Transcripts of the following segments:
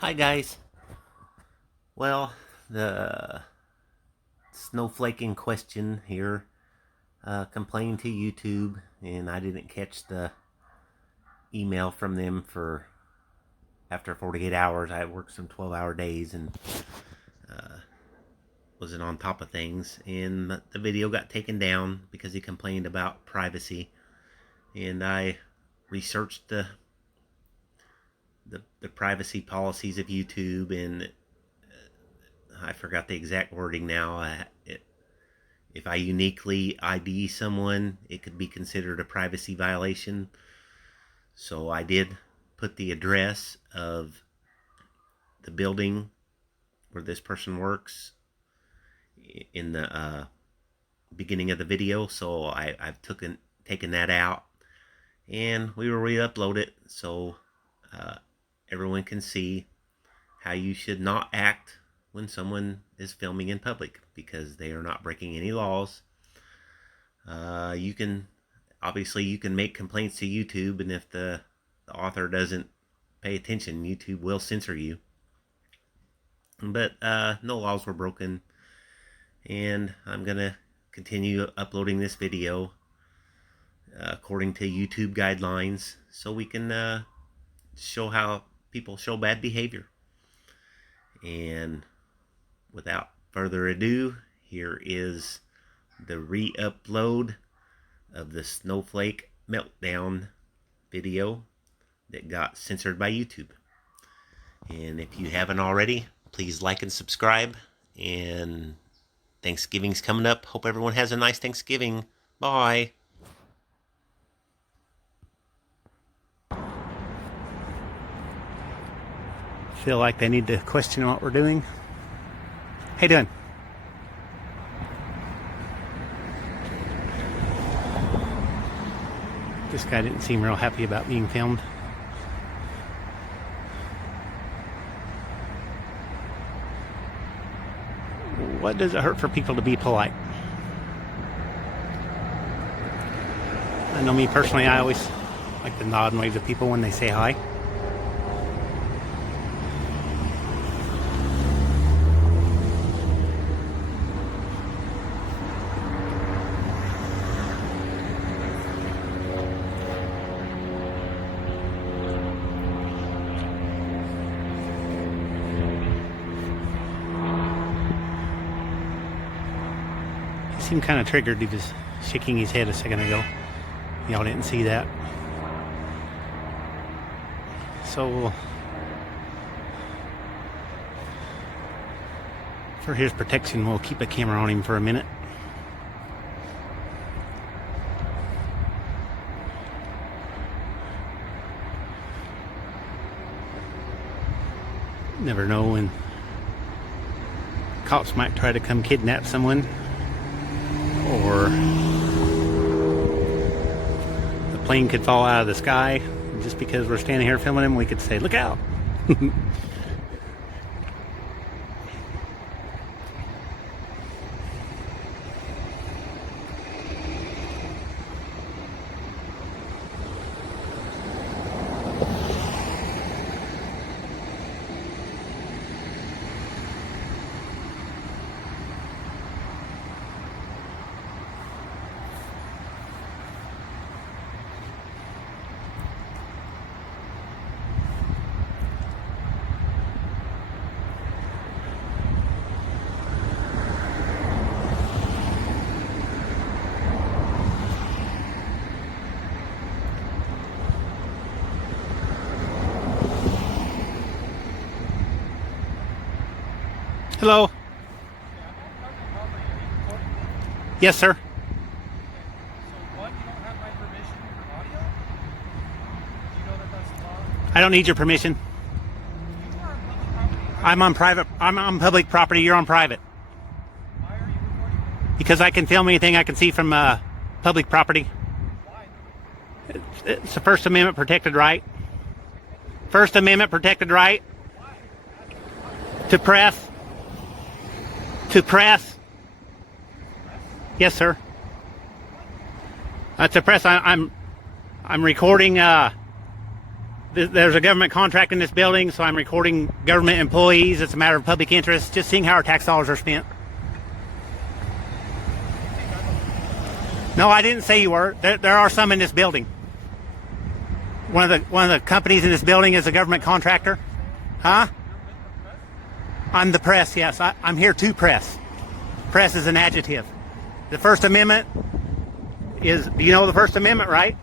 Hi guys. Well, the snowflake in question here complained to YouTube, and I didn't catch the email from them for after 48 hours. I worked some 12-hour days and uh, wasn't on top of things, and the video got taken down because he complained about privacy. And I researched the privacy policies of YouTube, and I forgot the exact wording now. If I uniquely ID someone, it could be considered a privacy violation. So I did put the address of the building where this person works in the beginning of the video. So I've taken that out, and we will re-upload it so everyone can see how you should not act when someone is filming in public, because they are not breaking any laws. You can make complaints to YouTube, and if the author doesn't pay attention, YouTube will censor you. But no laws were broken, and I'm gonna continue uploading this video according to YouTube guidelines, so we can show how people show bad behavior. And without further ado, here is the re-upload of the Snowflake meltdown video that got censored by YouTube. And if you haven't already, please like and subscribe. And Thanksgiving's coming up. Hope everyone has a nice Thanksgiving. Bye. Feel like they need to question what we're doing. How you doing? This guy didn't seem real happy about being filmed. What does it hurt for people to be polite? I know me personally, I always like to nod and wave to people when they say hi. He seemed kind of triggered. He was shaking his head a second ago. Y'all didn't see that. So, for his protection, we'll keep a camera on him for a minute. Never know when cops might try to come kidnap someone, or the plane could fall out of the sky. Just because we're standing here filming him, we could say, "Look out." Hello. Yes, sir. So one, you don't have my permission for audio? Do you know that that's the law? I don't need your permission. You are on public property. I'm on private. I'm on public property. You're on private. Why are you recording? Because I can film anything I can see from public property. Why? It's a First Amendment protected right. First Amendment protected right to press. To press. Yes, sir. To press. I'm recording the there's a government contract in this building, so I'm recording government employees. It's a matter of public interest, just seeing how our tax dollars are spent. No, I didn't say you were. There are some in this building. One of the companies in this building is a government contractor. Huh? I'm the press, yes. I'm here to press. Press is an adjective. The First Amendment is, you know the First Amendment, right?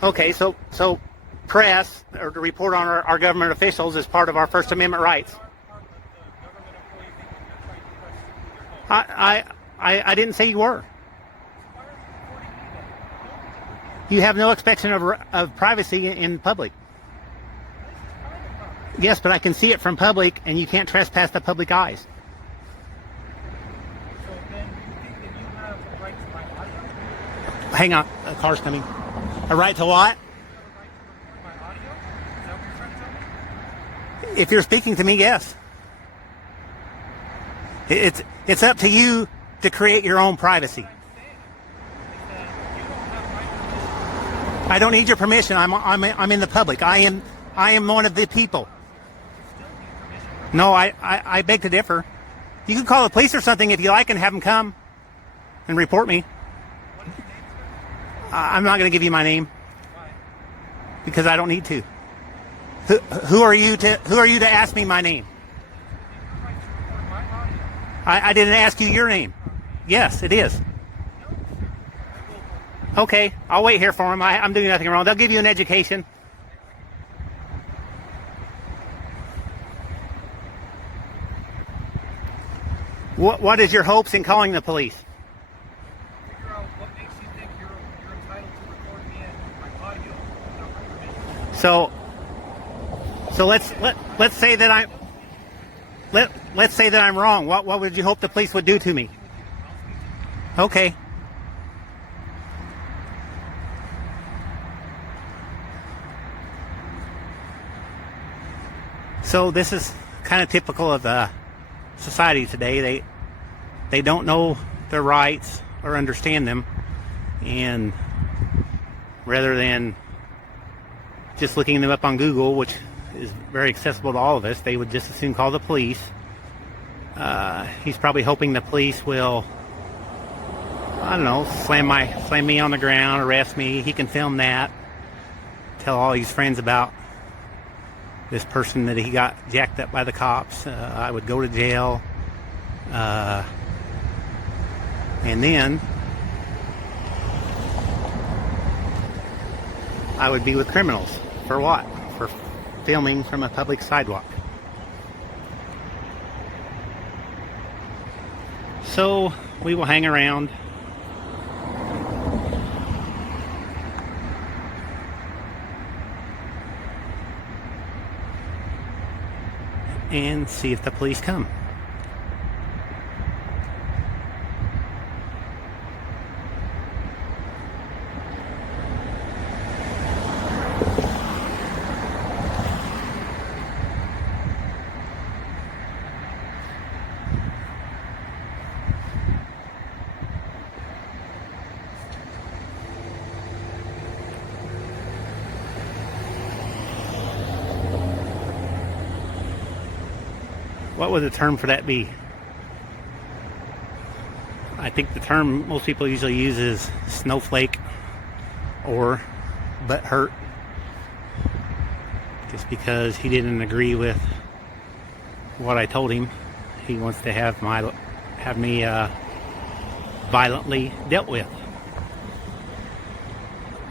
Okay, so press, or to report on our government officials, is part of our First Amendment rights. I didn't say you were. You have no expression of privacy in public. Yes, but I can see it from public, and you can't trespass the public eyes. So then you think that you have a right to my audio? Hang on, a car's coming. A right to what? You have a right to record my audio? Is that what you're trying to tell me? If you're speaking to me, yes. It's up to you to create your own privacy. What I'm saying is that you don't have my permission. I don't need your permission. I'm in the public. I am one of the people. You still need permission. No, I beg to differ. You can call the police or something if you like and have them come and report me. What is your name, sir? I'm not going to give you my name Why? because I don't need to. Who are you to ask me my name? You have a right to record my audio. I didn't ask you your name. Yes, it is. No, sir. I will. Okay, I'll wait here for him. I'm doing nothing wrong. They'll give you an education. What is your hopes in calling the police? Figure out what makes you think you're entitled to record me in my audio without my permission. So let's say that let's say that I'm wrong. What would you hope the police would do to me? Okay. So this is kind of typical of society today. They don't know their rights or understand them, and rather than just looking them up on Google, which is very accessible to all of us, they would just as soon call the police. He's probably hoping the police will, I don't know, slam me on the ground, arrest me. He can film that, tell all his friends about this person that he got jacked up by the cops. I would go to jail, and then I would be with criminals. For what? For filming from a public sidewalk. So we will hang around. And see if the police come. What would the term for that be? I think the term most people usually use is snowflake or butthurt, just because he didn't agree with what I told him. He wants to have me violently dealt with.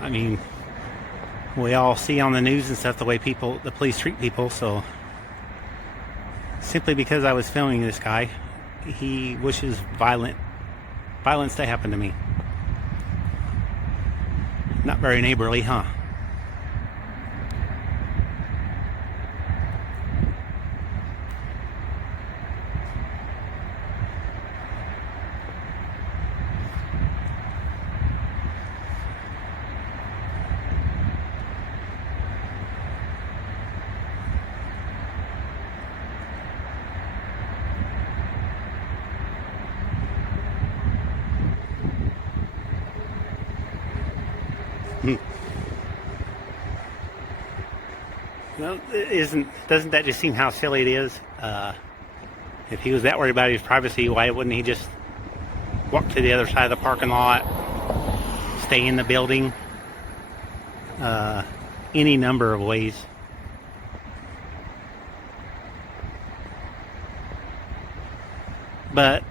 I mean, we all see on the news and stuff the way the police treat people, so simply because I was filming this guy, he wishes violence to happen to me. Not very neighborly, huh? Well, doesn't that just seem how silly it is? If he was that worried about his privacy, why wouldn't he just walk to the other side of the parking lot, stay in the building? Any number of ways. But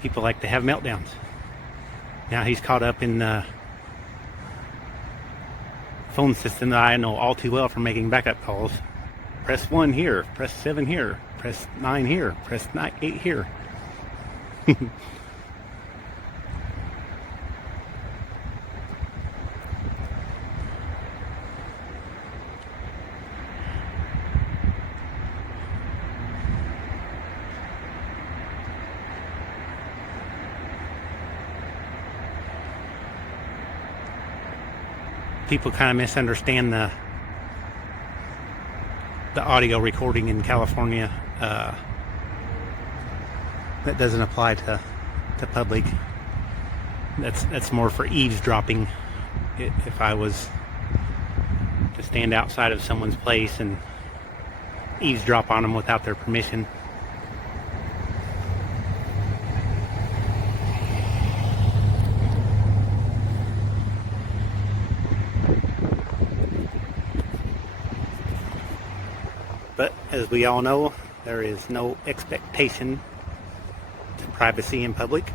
people like to have meltdowns. Now he's caught up in the phone system that I know all too well from making backup calls. Press 1 here, press 7 here, press 9 here, press 8 here. People kind of misunderstand the audio recording in California. That doesn't apply to public. That's more for eavesdropping. If I was to stand outside of someone's place and eavesdrop on them without their permission. But as we all know, there is no expectation to privacy in public.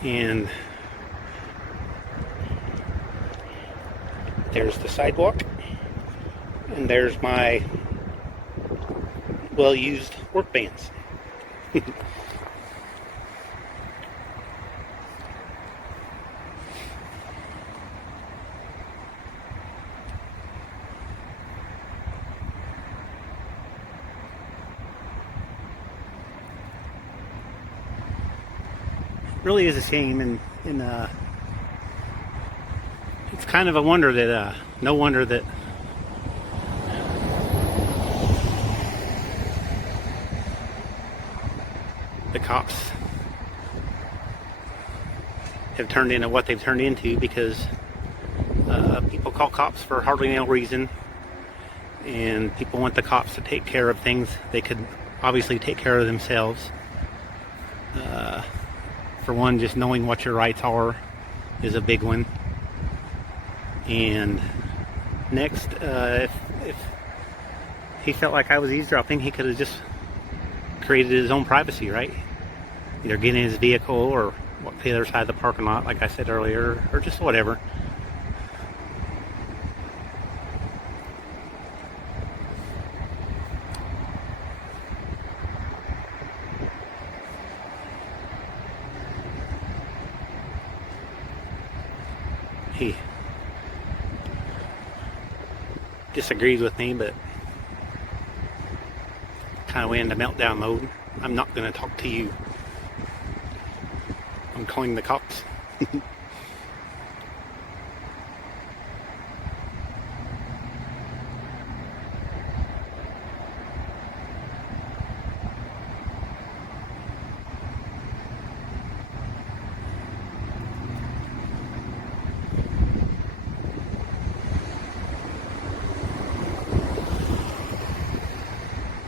And there's the sidewalk. And there's my well-used work bands. Really is a shame, and it's kind of a wonder that no wonder that the cops have turned into what they've turned into, because people call cops for hardly no reason, and people want the cops to take care of things they could obviously take care of themselves. For one, just knowing what your rights are is a big one. And next, if he felt like I was eavesdropping, he could have just created his own privacy, right? Either get in his vehicle or walk to the other side of the parking lot, like I said earlier, or just whatever. He disagrees with me, but kind of went into meltdown mode. I'm not going to talk to you. I'm calling the cops.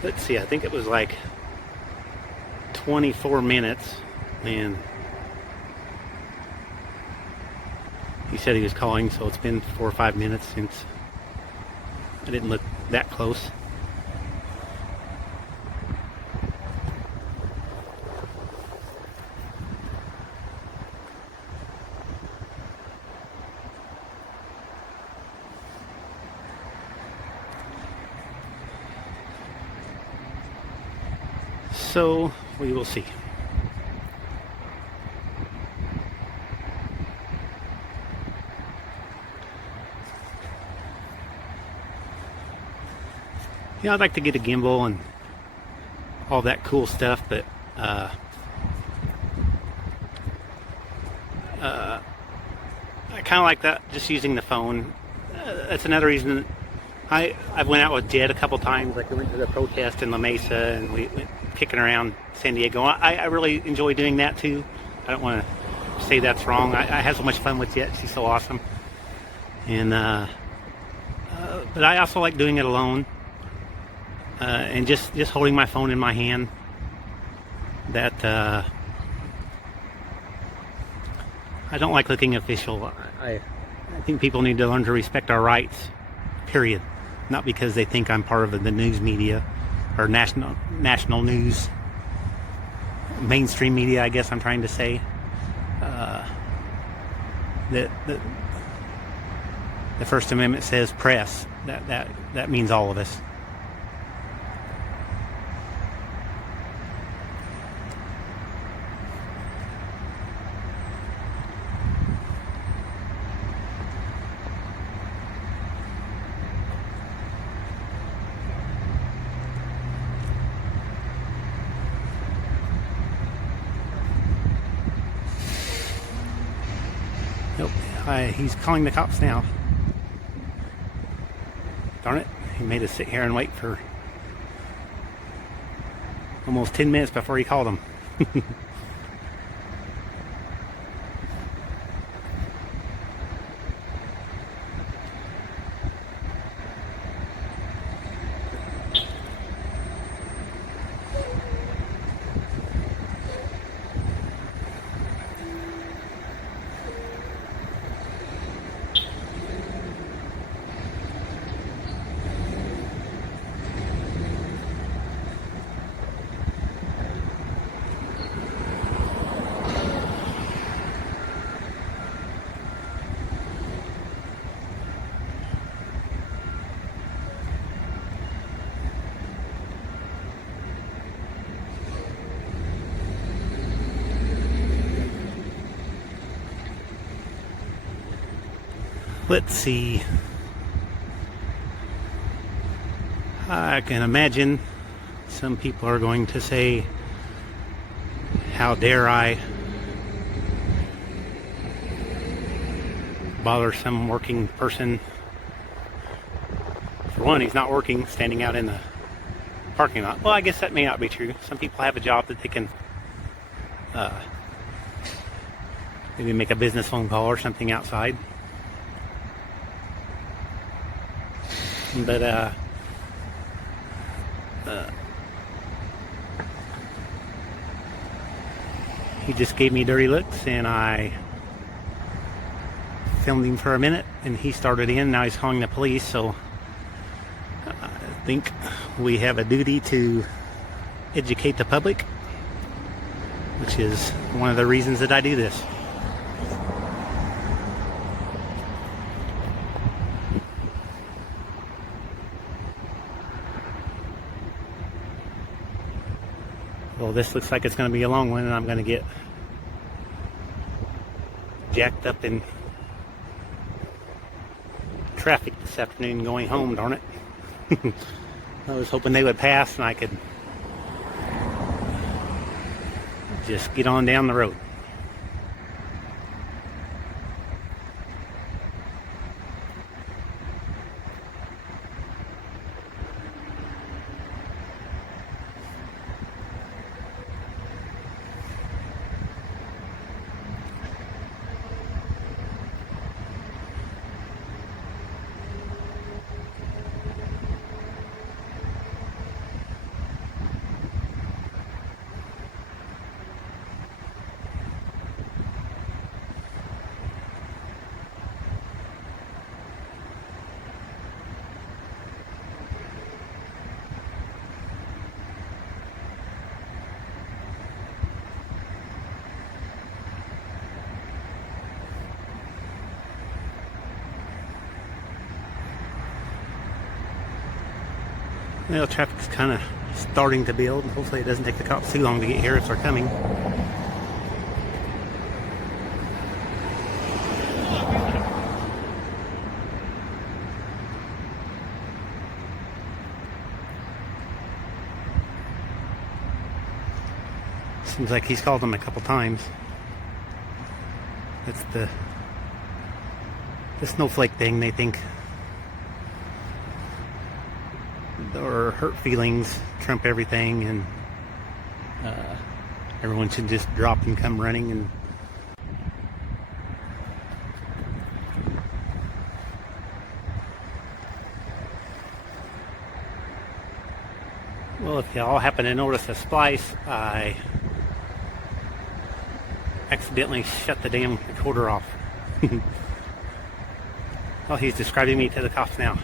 Let's see, I think it was like 24 minutes, and he said he was calling, so it's been 4 or 5 minutes since. I didn't look that close. So we will see. Yeah, I'd like to get a gimbal and all that cool stuff, but I kind of like that, just using the phone. That's another reason I went out with Jed a couple times. Like, we went to the protest in La Mesa, and we went kicking around San Diego. I really enjoy doing that too. I don't want to say that's wrong. I had so much fun with it. She's so awesome. And but I also like doing it alone, and just holding my phone in my hand. That I don't like looking official. I think people need to learn to respect our rights. Period. Not because they think I'm part of the news media or national news, mainstream media. I guess I'm trying to say that the First Amendment says press. That means all of us. Nope. He's calling the cops now. Darn it. He made us sit here and wait for almost 10 minutes before he called him. Let's see. I can imagine some people are going to say, how dare I bother some working person. For one, he's not working, standing out in the parking lot. Well, I guess that may not be true. Some people have a job that they can maybe make a business phone call or something outside. But he just gave me dirty looks, and I filmed him for a minute, and he started in. Now he's calling the police, so I think we have a duty to educate the public, which is one of the reasons that I do this. Well, this looks like it's going to be a long one, and I'm going to get jacked up in traffic this afternoon going home, darn it. I was hoping they would pass and I could just get on down the road. Well, traffic's kind of starting to build. Hopefully it doesn't take the cops too long to get here if they're coming. Seems like he's called them a couple times. That's the snowflake thing. They think, or hurt feelings trump everything, and everyone should just drop and come running. And Well, if y'all happen to notice a splice, I accidentally shut the damn recorder off. Oh, he's describing me to the cops now.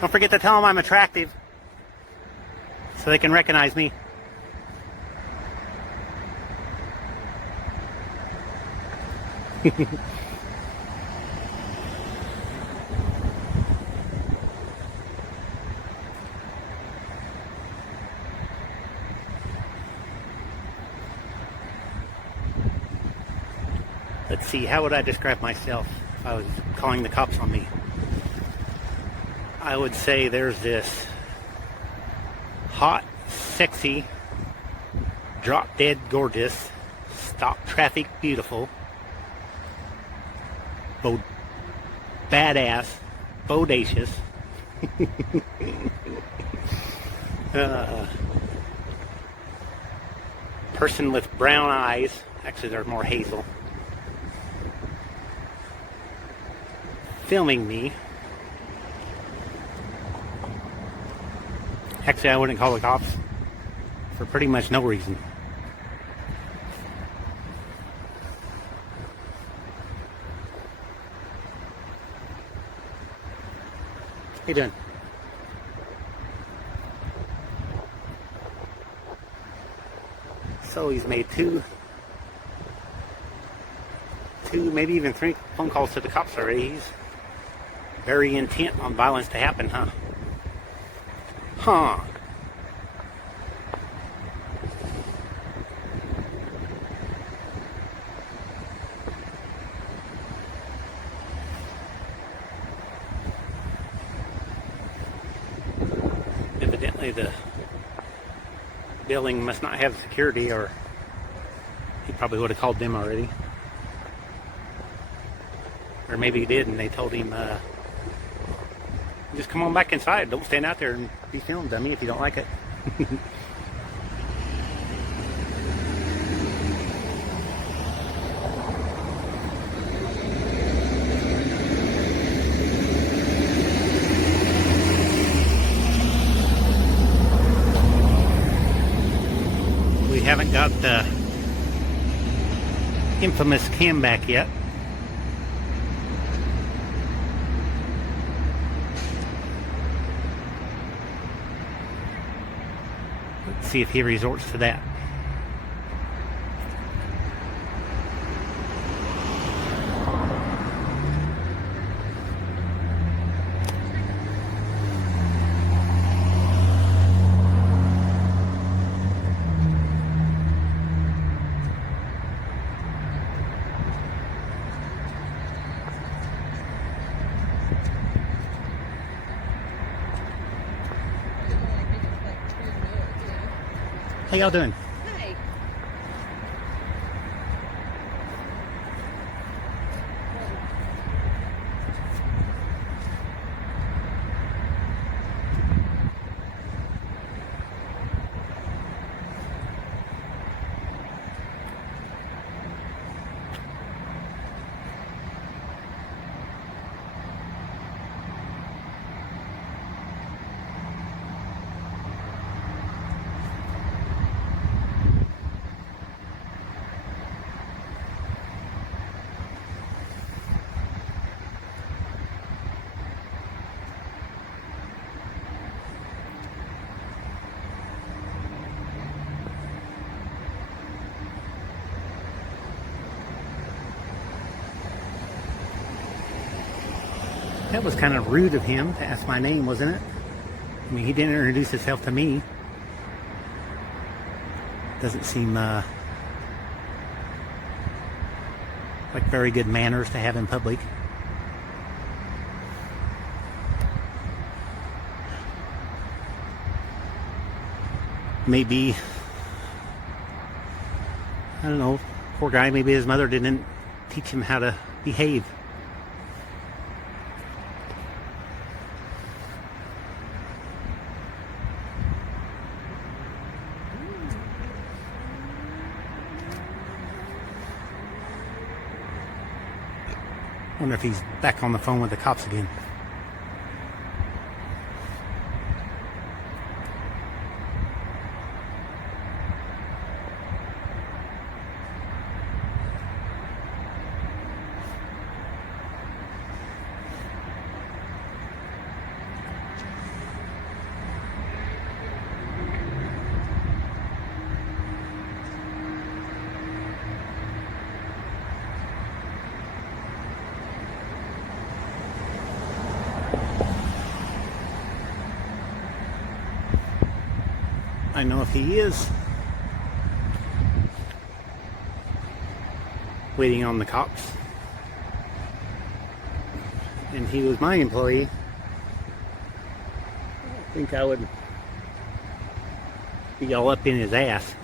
Don't forget to tell them I'm attractive so they can recognize me. Let's see, how would I describe myself if I was calling the cops on me? I would say there's this hot, sexy, drop dead gorgeous, stop traffic beautiful, badass, bodacious, person with brown eyes. Actually, they're more hazel. Filming me. Actually, I wouldn't call the cops for pretty much no reason. How you doing? So he's made two, maybe even 3 phone calls to the cops already. He's very intent on violence to happen, huh? Huh. Evidently the building must not have security, or he probably would have called them already. Or maybe he did and they told him, just come on back inside. Don't stand out there and be filmed, dummy, if you don't like it. We haven't got the infamous cam back yet. Let's see if he resorts to that. How y'all doing? Hi. That was kind of rude of him to ask my name, wasn't it? I mean, he didn't introduce himself to me. Doesn't seem like very good manners to have in public. Maybe, I don't know, poor guy, maybe his mother didn't teach him how to behave. Wonder if he's back on the phone with the cops again. I know if he is waiting on the cops and he was my employee, I think I would be all up in his ass.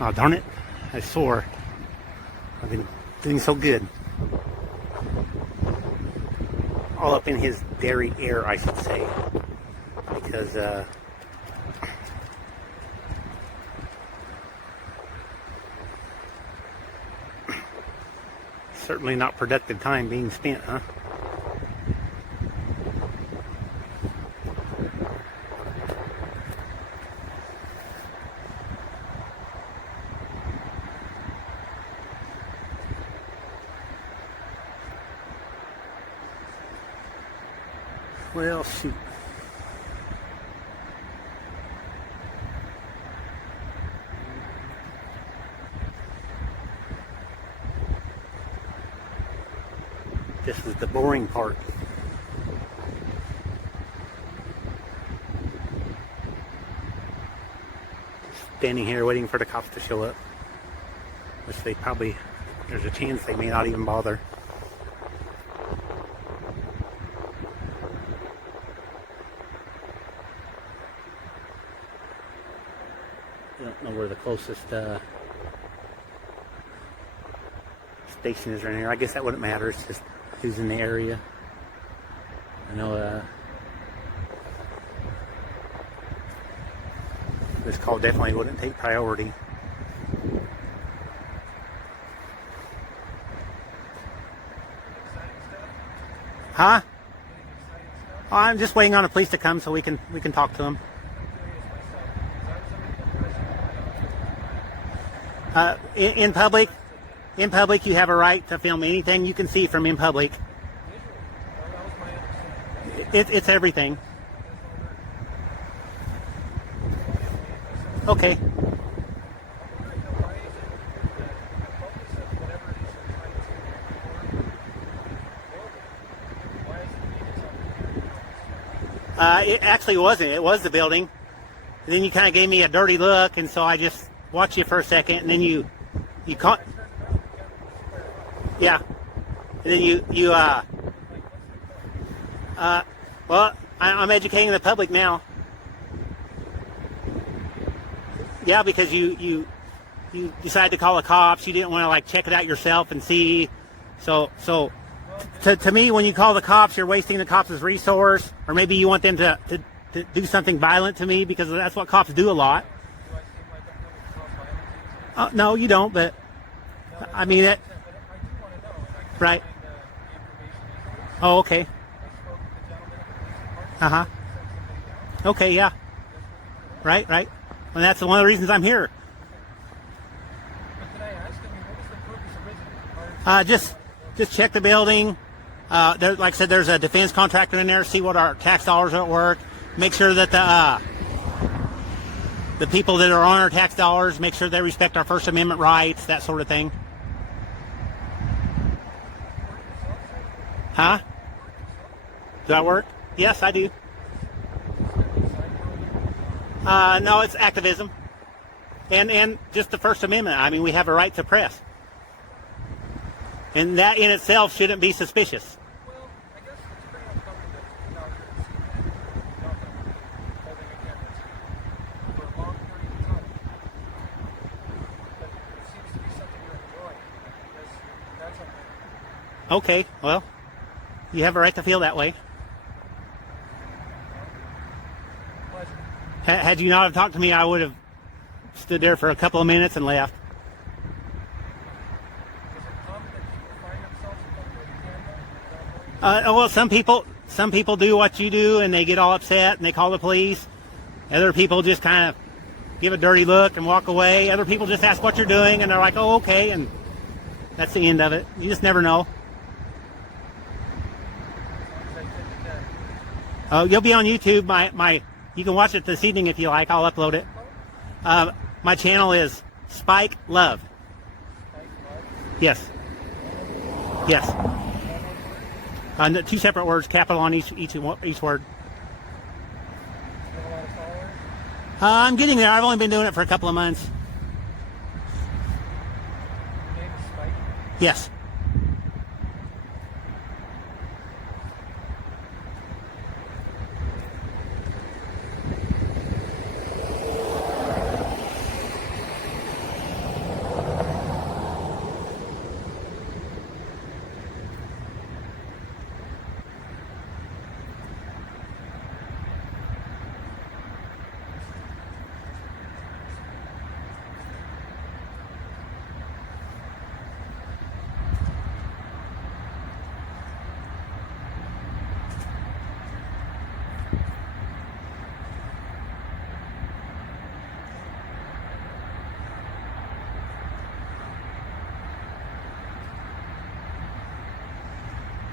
Oh, darn it. I swore. I've been doing so good. All up in his derriere, I should say. Because, certainly not productive time being spent, huh? Well, shoot. This is the boring part. Standing here waiting for the cops to show up. Which they probably, there's a chance they may not even bother. I don't know where the closest station is right here. I guess that wouldn't matter. It's just who's in the area. I know this call definitely wouldn't take priority. Huh? Oh, I'm just waiting on the police to come so we can talk to them. In public, you have a right to film anything you can see from in public. It's everything. Okay. It actually wasn't. It was the building. And then you kind of gave me a dirty look, and so I just watched you for a second, and then you caught. Yeah. And then well, I'm educating the public now. Yeah, because you decided to call the cops. You didn't want to like check it out yourself and see. So to me, when you call the cops, you're wasting the cops' resource, or maybe you want them to do something violent to me, because that's what cops do a lot. No, you don't. But I mean it. Right. Oh, okay. Uh-huh. Okay, yeah. Right. And that's one of the reasons I'm here. Just check the building. Like I said, there's a defense contractor in there. See what our tax dollars are at work. Make sure that the people that are on our tax dollars, make sure they respect our First Amendment rights, that sort of thing. Huh? Do that work? Yes, I do. No, it's activism. And just the First Amendment. I mean, we have a right to press. And that in itself shouldn't be suspicious. Okay, well, you have a right to feel that way. Had you not have talked to me, I would have stood there for a couple of minutes and left. Well, some people do what you do, and they get all upset and they call the police. Other people just kind of give a dirty look and walk away. Other people just ask what you're doing, and they're like, "Oh, okay," and that's the end of it. You just never know. You'll be on YouTube. You can watch it this evening if you like. I'll upload it. My channel is Spike Love. Yes. Yes. Two separate words, capital on each word. I'm getting there. I've only been doing it for a couple of months. Yes.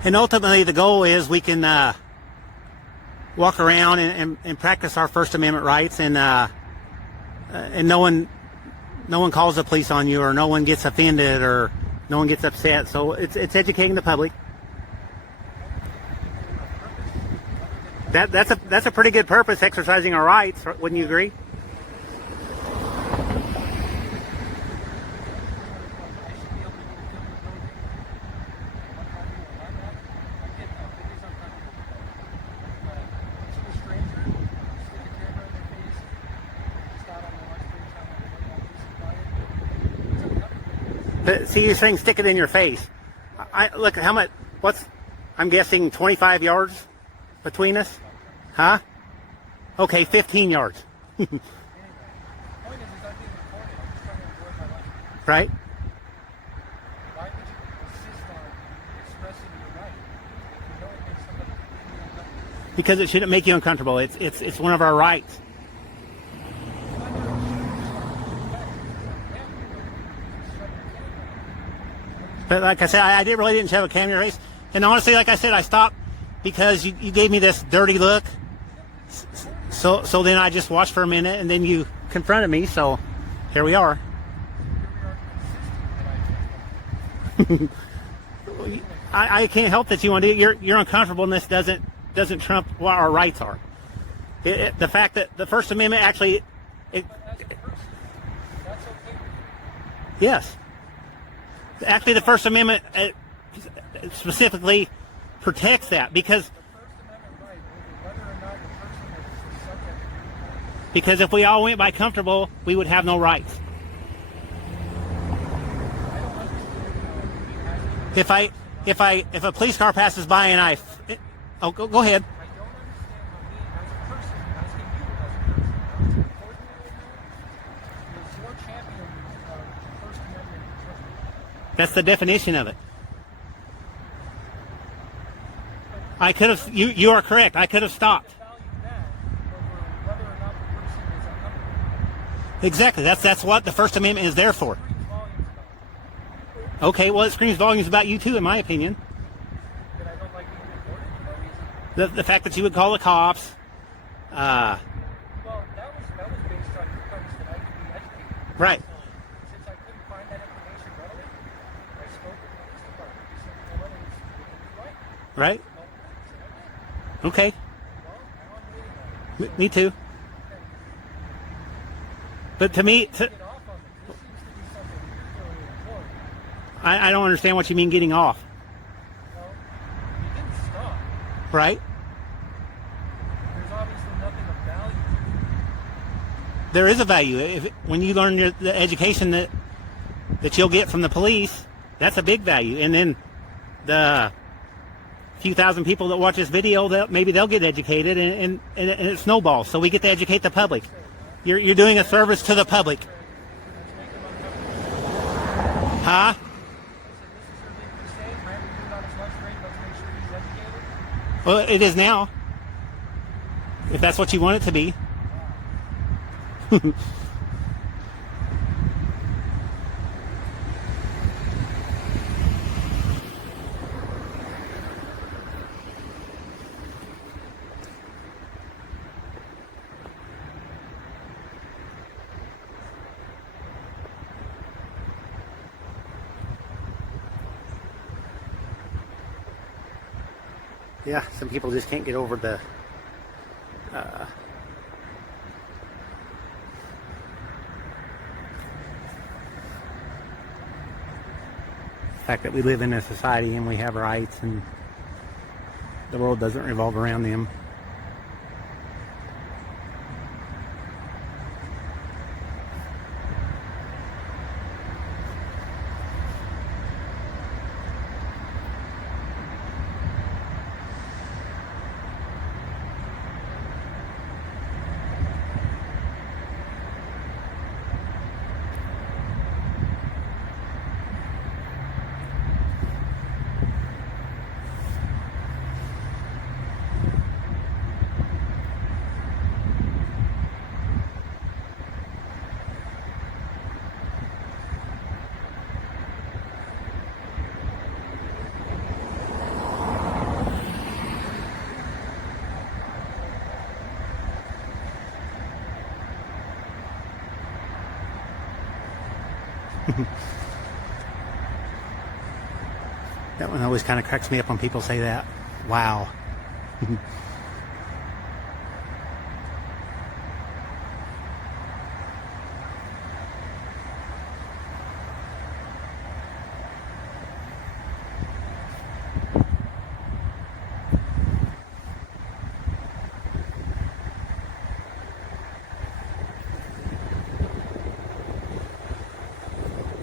And ultimately, the goal is we can walk around and practice our First Amendment rights, and no one calls the police on you, or no one gets offended, or no one gets upset. So it's educating the public. That's a pretty good purpose, exercising our rights. Wouldn't you agree? But see, you're saying stick it in your face. Look how much. I'm guessing 25 yards between us, huh? Okay, 15 yards. Right? Why would you insist on expressing your right if you know it makes somebody completely uncomfortable? Because it shouldn't make you uncomfortable. It's one of our rights. But like I said, I really didn't shove a camera in your face. And honestly, like I said, I stopped because you gave me this dirty look. So then I just watched for a minute, and then you confronted me. So here we are. I can't help that you want to do it. Your uncomfortableness doesn't trump what our rights are. The fact that the First Amendment actually, yes. Actually, the First Amendment specifically protects that because if we all went by comfortable, we would have no rights. If a police car passes by and go ahead. That's the definition of it. I could have. You are correct. I could have stopped. Exactly. That's what the First Amendment is there for. Okay. Well, it screams volumes about you too, in my opinion. The fact that you would call the cops. Well, that was based on your premise that I could be educated. Right. Since I couldn't find that information readily, I spoke with the police department. They said, "You know what? It's right." Right. Okay. Well, now I'm waiting on it. Me too. But to me, Get off on it. This seems to be something you're really important. I don't understand what you mean getting off. Well, you didn't stop. Right. There's obviously nothing of value to it. There is a value. When you learn the education that you'll get from the police, that's a big value. And then the few thousand people that watch this video, maybe they'll get educated, and it snowballs. So we get to educate the public. You're doing a service to the public. Huh? I said, this is your legal mistake. Brandon did it on his lunch break. Let's make sure he's educated. Well, it is now. If that's what you want it to be. Yeah, some people just can't get over the fact that we live in a society and we have rights and the world doesn't revolve around them. That one always kind of cracks me up when people say that. Wow.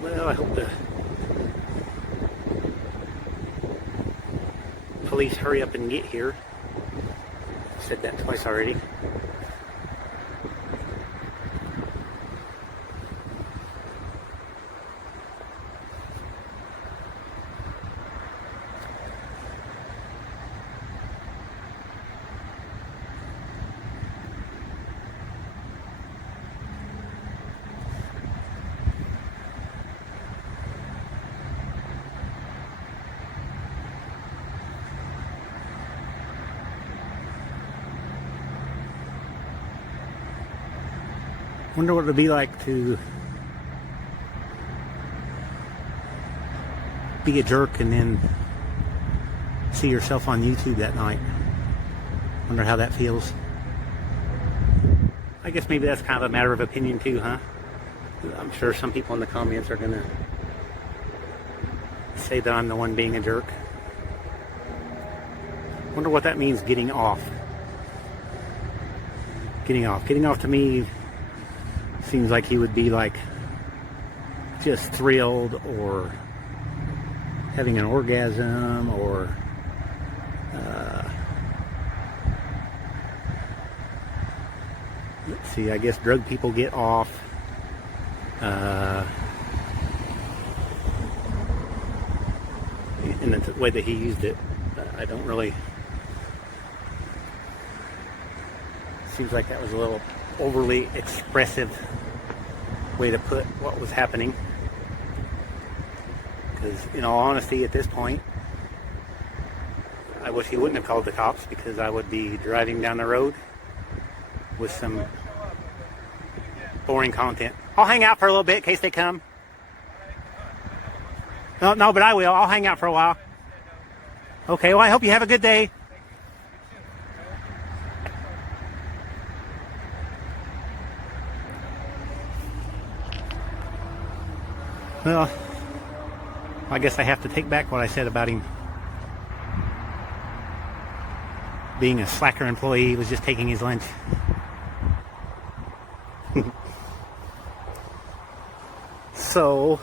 Well, I hope the police hurry up and get here. I've said that twice already. Wonder what it would be like to be a jerk and then see yourself on YouTube that night. Wonder how that feels. I guess maybe that's kind of a matter of opinion too, huh? I'm sure some people in the comments are gonna say that I'm the one being a jerk. Wonder what that means, getting off. Getting off. Getting off to me seems like he would be like just thrilled or having an orgasm or let's see, I guess drug people get off. In the way that he used it, I don't really. Seems like that was a little overly expressive way to put what was happening. Because, in all honesty, at this point, I wish he wouldn't have called the cops, because I would be driving down the road with some boring content. I'll hang out for a little bit in case they come. No, but I will. I'll hang out for a while. Okay, well, I hope you have a good day. Well, I guess I have to take back what I said about him being a slacker employee. He was just taking his lunch. So,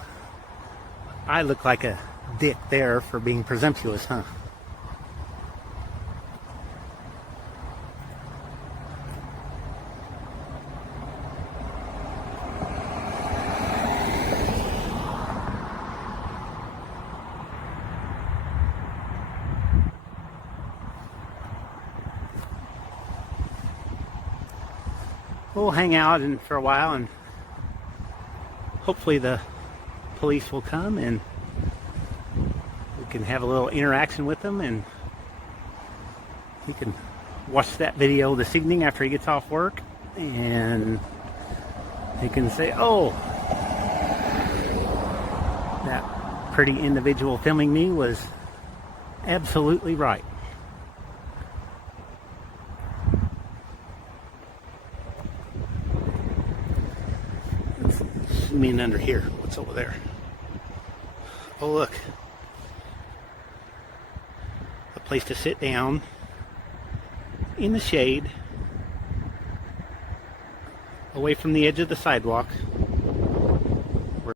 I look like a dick there for being presumptuous, huh? we'll hang out and for a while, and hopefully the police will come and we can have a little interaction with them, and he can watch that video this evening after he gets off work, and he can say, oh, that pretty individual filming me was absolutely right. Let's zoom in under here. What's over there? Oh, look. A place to sit down in the shade, away from the edge of the sidewalk.